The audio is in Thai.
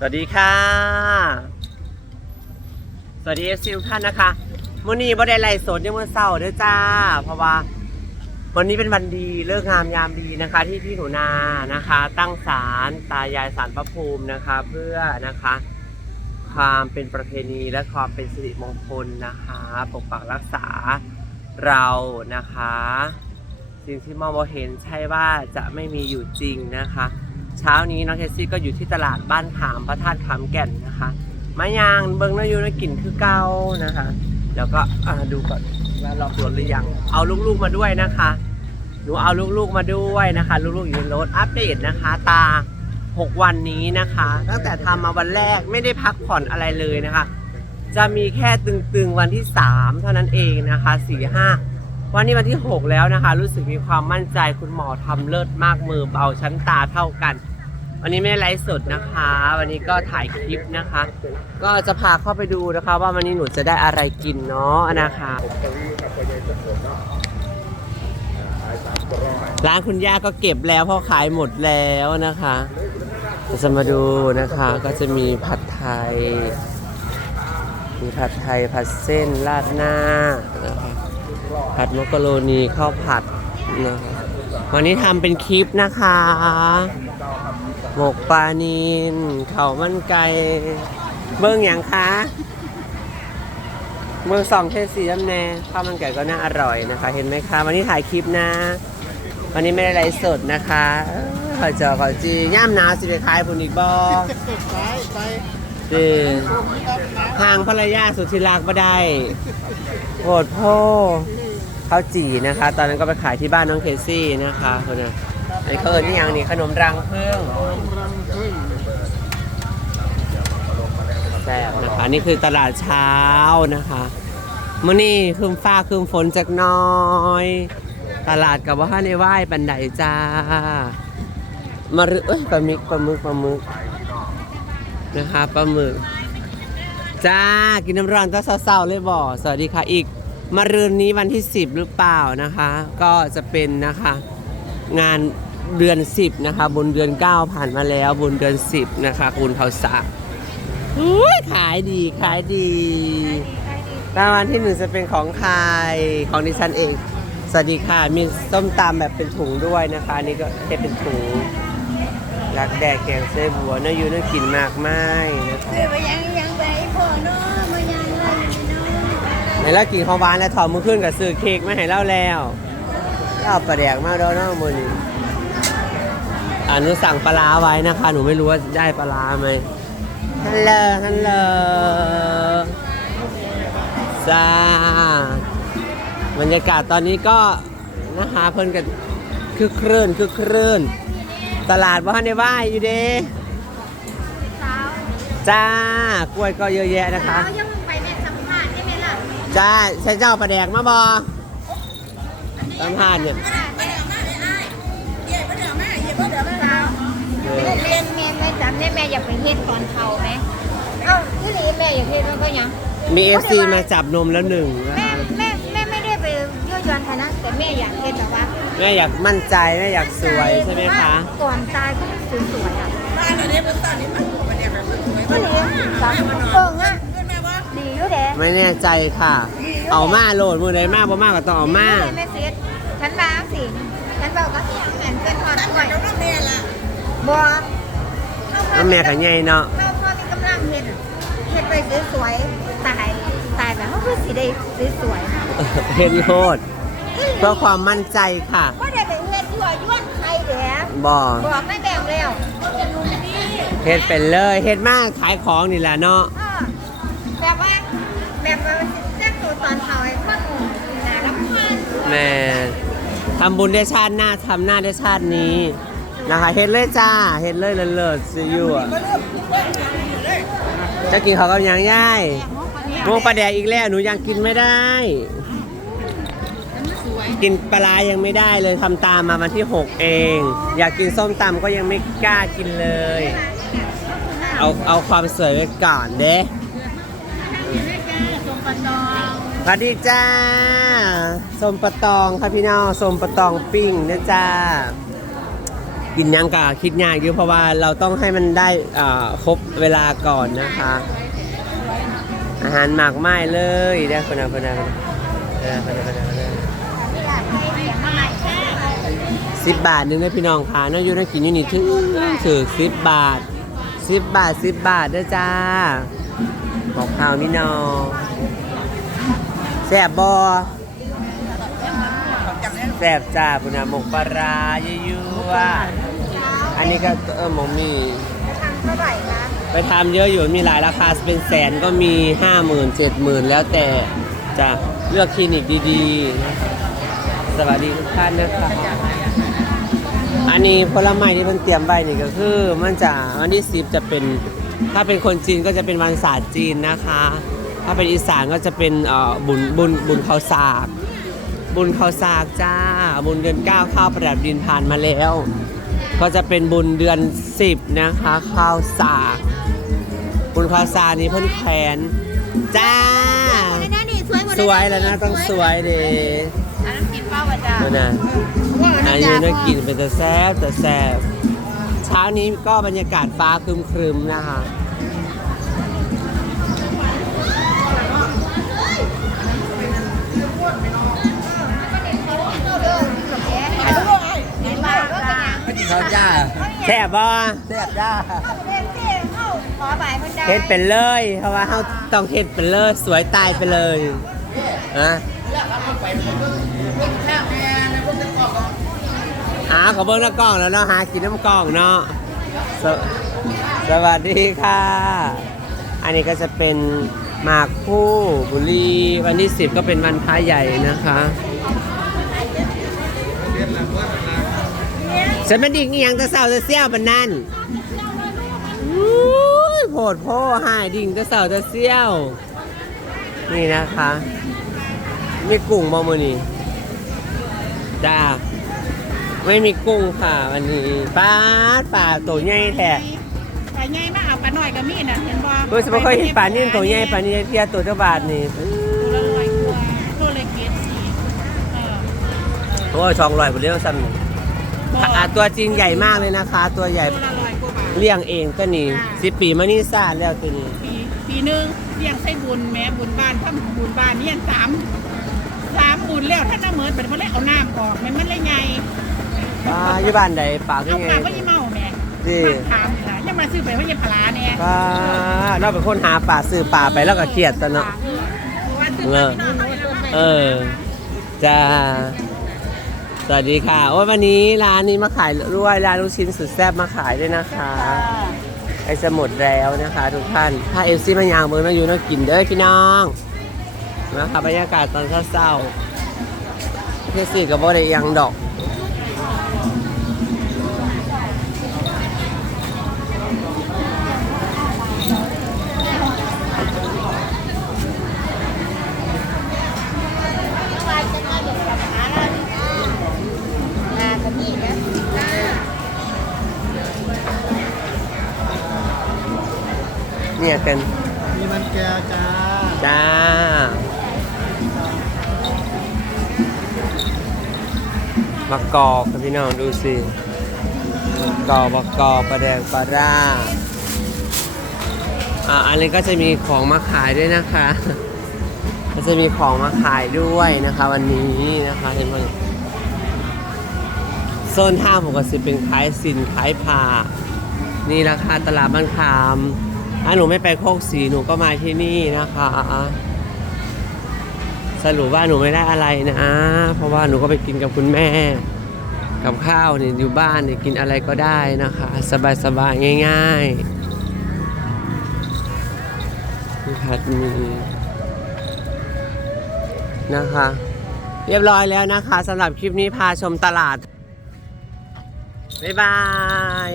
สวัสดีค่ะ สวัสดีเอฟซีทุกท่านนะคะมื่อนี้บ่ได้ไล่สดยังมื่อเศร้าเด้อจ้า เพราะว่า วันนี้เป็นวันดีเลิกงามยามดีนะคะ ที่พี่หนูนานะคะ ตั้งศาลตายายศาลพระภูมินะคะ เพื่อนะคะ ความเป็นประเพณีและความเป็นสิริมงคลนะคะปกปักรักษาเรานะคะ สิ่งที่มองบ่เห็นใช่ว่าจะไม่มีอยู่จริงนะคะ เช้านี้น้องเคสซี่ก็อยู่ที่ตลาดบ้านขามพระธาตุขามแก่นนะคะมายางเบิ้งนายูนกลิ่นคือเก่านะคะ แล้วก็ดูก่อนว่าล็อกรถหรือยัง เอาลูกๆมาด้วยนะคะ หนูเอาลูกๆมาด้วยนะคะ ลูกๆอยู่ในรถอัปเดตนะคะ ตา 6 วันนี้นะคะ ตั้งแต่ทำมาวันแรกไม่ได้พักผ่อนอะไรเลยนะคะ จะมีแค่ตึงๆวันที่ 3 เท่านั้นเองนะคะ4 5วันนี้วันที่ 6 แล้วนะคะ รู้สึกมีความมั่นใจคุณหมอทำเลิศมากมือเบาชั้นตาเท่ากัน วันนี้ไม่ได้ไลฟ์สดนะคะ วันนี้ก็ถ่ายคลิปนะคะ ก็จะพาเข้าไปดูนะคะ ว่าวันนี้หนูจะได้อะไรกินเนาะนะคะร้านคุณย่าก็เก็บแล้วเพราะขายหมดแล้วนะคะจะมาดูนะคะก็จะมีผัดไทย มีผัดไทยผัดเส้นราดหน้านะคะผัดมักกะโรนีข้าวผัดนะคะวันนี้ทำเป็นคลิปนะคะ หมกปลานีนเขามันไก่เบิ้งอย่างคะเบิ้งสองเทศสีน้ำแน่ข้าวมันไก่ก็น่าอร่อยนะคะ เห็นไหมคะ วันนี้ถ่ายคลิปนะ วันนี้ไม่ได้ไลฟ์สดนะคะเอ้อขอจอขอจีย่ามหนาวสิไปขายผุนอีกบอไปไปจีห่างภรรยาสุดทิรักมาได้โกรธพ่อข้าวจีนะคะ ตอนนั้นก็ไปขายที่บ้านน้องเคซี่นะคะคนน่ะไอ้เขาเอิญนี่ยังนี่ขนมรังผึ้งรังพึ่งแซ่บนะคะนี่คือตลาดเช้านะคะมื่อนี้คืมฟ้าคืมฝนจากน้อย ตลาดกับว่าในไหว้บันไดจ้ามารึเอ้ยปลาหมึกปลาหมึกปลาหมึกนะคะปลาหมึกจ้ากินน้ำร้อนก็เศร้าๆเลยบ่สวัสดีค่ะอีกมารืนนี้วันที่ 10 หรือเปล่านะคะ ก็จะเป็นนะคะ งาน เดือน 10 นะคะ บนเดือน 9 ผ่านมาแล้ว บนเดือน 10 นะคะ คุณเขาสากอุ้ยขายดีขายดีรางวัลที่หนึ่งจะเป็นของใครของดิฉันเอง สวัสดีค่ะ มีส้มตำแบบเป็นถุงด้วยนะคะ นี่ก็ให้เป็นถุงรักแดกแกงเส้บัวเนื้อยูเนื้อกินมากมายนะคะซื้อไปยังยังไปพ่อเนาะมายังเลยนาะในแล้วกินของหวานแล้วถอดมือขึ้นกับซื้อเค้กมาให้เล่าแล้วเล่าปลาแดกมากแล้วเนาะมือนี้ อ่าหนูสั่งปลาร้าไว้นะคะ หนูไม่รู้ว่าได้ปลาร้าไหมฮัลโหลฮัลโหลจ้าบรรยากาศตอนนี้ก็นะคะเพิ่นกันคือครื่นคือครื่น ตลาดว่าในว่ายอยู่เด้สาวจ้ากล้วยก็เยอะแยะนะคะสาวยังไปแม่สัมภาษณ์ได้ไหมล่ะจ้าใช้เจ้าปลาแดกมาบอสัมภาษณ์เนี่ย เรียนเมียนไม่จำได้แม่อยากไปเฮ็ดตอนเทาไหมเอ้าที่หลีแม่อยากเฮ็ดมันก็ยังมีเอฟซีมาจับนมแล้วหนึ่งนะแม่คะแม่แม่ไม่ได้ไปยั่วยวนใครนะแต่แม่อยากเฮ็ดแบบว่าแม่อยากมั่นใจแม่อยากสวยใช่ไหมคะ ก่อนตายก็สวยๆอะบ้านอะไรเป็นตอนนี้มันมันเนี่ยแบบสวยๆมันเนี่ยสาวเปิงอะดีอยู่เด้ไม่แน่ใจค่ะ เอามาโหลดมือใดมากบ่มากก็ต้องเอามา แม่เสียฉันมาสิฉันบอกก็เสียงเหมือนเป็นทอดกล้วยบัวแล้ วแม่กับใหญ่เนาะเราพอมีกำลังเฮ็ดเฮ็ดไปสวยๆตายตายแบบเขาคือสีได้สวยเห็นโลดเพื่อความมั่นใจค่ะๆว่าได้ไปเฮ็ดยั่วยวนใครเด้บอบอกไม่แบ่งแล้วเฮ็ดเป็นเลยเฮ็ดมากขายของนี่แหละเนาะเออแบบว่าแบบว่าแจ้งตัวตอนเผาไอ้คนน่ารับคานแม่ทำบุญได้ชาติหน้าทำหน้าได้ชาตินี้ นะคะเฮ็ดเลยจ้าเฮ็ดเลยเลิศสิอยู่ะจะกินเขาวกับยังย่ายมงปลาแดกอีกแล้วหนูยังกินไม่ได้ กินปลาร้ายังไม่ได้เลยทำตามมาวันที่ 6 เอง อยากกินส้มตำก็ยังไม่กล้ากินเลย เอาเอาความสวยไว้ก่อนเด้สวัสดีจ้าส้มปะตองค่ะพี่น้องส้มปะตองปิ้งนะจ้า กินยังกะคิดยากอยู่เพราะว่าเราต้องให้มันได้ครบเวลาก่อนนะคะ อาหารหมากไม้เลยได้คนนะคนนะคนนะคนนะคนนะคนสิบบาทหนึงนะพี่น้องค่ะน้องยูน้องกินยูนี่ถึงถือสิบบาทสิบบาทสิบบาทเด้อจ้าบอกข่าวพี่น้องแซบบอแซบจ้าปุณาหมกปลาร้ายั่วๆ อันนี้ก็เออหมกมีเท่าไหร่คะไปทำเยอะอยู่มีหลายราคาเป็นแสนก็มีห้าหมื่นเจ็ดหมื่นแล้วแต่จะเลือกคลินิกดีๆนะครับสวัสดีทุกท่านนะครับอันนี้ผลไม้ที่มันเตรียมไว้นี่ก็คือมันจะวันที่สิบจะเป็นถ้าเป็นคนจีนก็จะเป็นวันศาสตร์จีนนะคะ ถ้าเป็นอีสานก็จะเป็นเอ่อบุญบุญบุญข้าวสาก บุญข้าวสากจ้า บุญเดือนเก้าข้าวประดับดินผ่านมาแล้ว ก็จะเป็นบุญเดือนสิบนะคะ ข้าวสากบุญข้าวสากนี้เพิ่นแขวนจ้านั่นนี่สวยหมดสวยแล้วนะต้องสวยเด้อันนั้นกินเปล่าวะจ้าดูนะอายุน่ากินเป็นแต่แซ่บแต่แซ่บเช้านี้ก็บรรยากาศฟ้าครึมๆนะคะ เขาจ้าแซ่บบ่แซ่บจ้าขอใบมันได้เฮ็ดเป็นเลย เพราะว่าเฮาต้องเฮ็ดเป็นเลย สวยตายไปเลยนะหาขอเบิ้งน้ำกล้องแล้วเนาะหากินน้ำกล้องเนาะสวสวัสดีค่ะ อันนี้ก็จะเป็นหมากคู่บุรีวันที่10ก็เป็นวันพระใหญ่นะคะ ฉันมันดิ่งอีหยังแตะเศร้าแตะเซี่ยวบันนั่นอุ้ยโผดโพหายดิ่งจะเสาจะเซี่ยว นี่นะคะ มีกุ้งบ่มือนี่จ้าไม่มีกุ้งค่ะวันนี้ปลาดปลาตัวใหญ่แท้ปลาใหญ่มาเอาปลาหน่อยก็มีนะเห็นบ่โดยเฉพาะเคยเห็นปลานิ่มตัวใหญ่ปลานี้เทียตัวเจ้าบาทนี่ตัวละร้อยกว่าตัวละเกตสี่เออโอ้ยช่องลอยหมดเรื่องซ้ำนี่ อะตัวจริงใหญ่มากเลยนะคะ ตัวใหญ่ตัวละร้อยกว่าบาท เลี้ยงเองตัวนี้สิบปีมานี่ซ่านแล้วตัวนี้ ปีปีหนึ่งเลี้ยงไส้บุญแม่บุญบ้านทำบุญบ้านเนี่ยสามสามบุญแล้วถ้าน้ำเหมือนเป็นมันเลยเอาน้ำออกมันมันเลยไงปลาอยู่บ้านใดปลาคือเอาไง ปลาก็ยี่เมาแม่สิปลาขามนี่ล่ะยังมาซื้อไปว่ายังปลาเนี่ยปลาเราเป็นคนหาปลาซื้อปลาไปแล้วก็เครียดตะเนาะเออเออจ้า สวัสดีค่ะโอ้ยวันนี้ร้านนี้มาขายด้วยร้านลูกชิ้นสุดแซ่บมาขายด้วยนะคะไอจะหมดแล้วนะคะทุกท่านถ้าเอฟซีมันยางเมืองน่าอยู่น่ากินเด้อพี่น้องนะคะบรรยากาศตอนเศร้าๆเทศสี่กับบ่ได้ยังดอก มะกอกครับพี่น้องดูสิมะกอกมะกอกปลาแดงปลาร่าอ่าอันนี้ก็จะมีของมาขายด้วยนะคะ ก็จะมีของมาขายด้วยนะคะ วันนี้นะคะเห็นไหมโซนท่าผมก็สิเป็นขายสินขายผ้านี่ราคาตลาดบ้านขามถ้าหนูไม่ไปโคกสีหนูก็มาที่นี่นะคะ สรุปว่าหนูไม่ได้อะไรนะ เพราะว่าหนูก็ไปกินกับคุณแม่ กับข้าวเนี่ยอยู่บ้านเนี่ยกินอะไรก็ได้นะคะ สบายๆง่ายๆมีผัดมีนะคะ เรียบร้อยแล้วนะคะสำหรับคลิปนี้พาชมตลาด บ๊ายบาย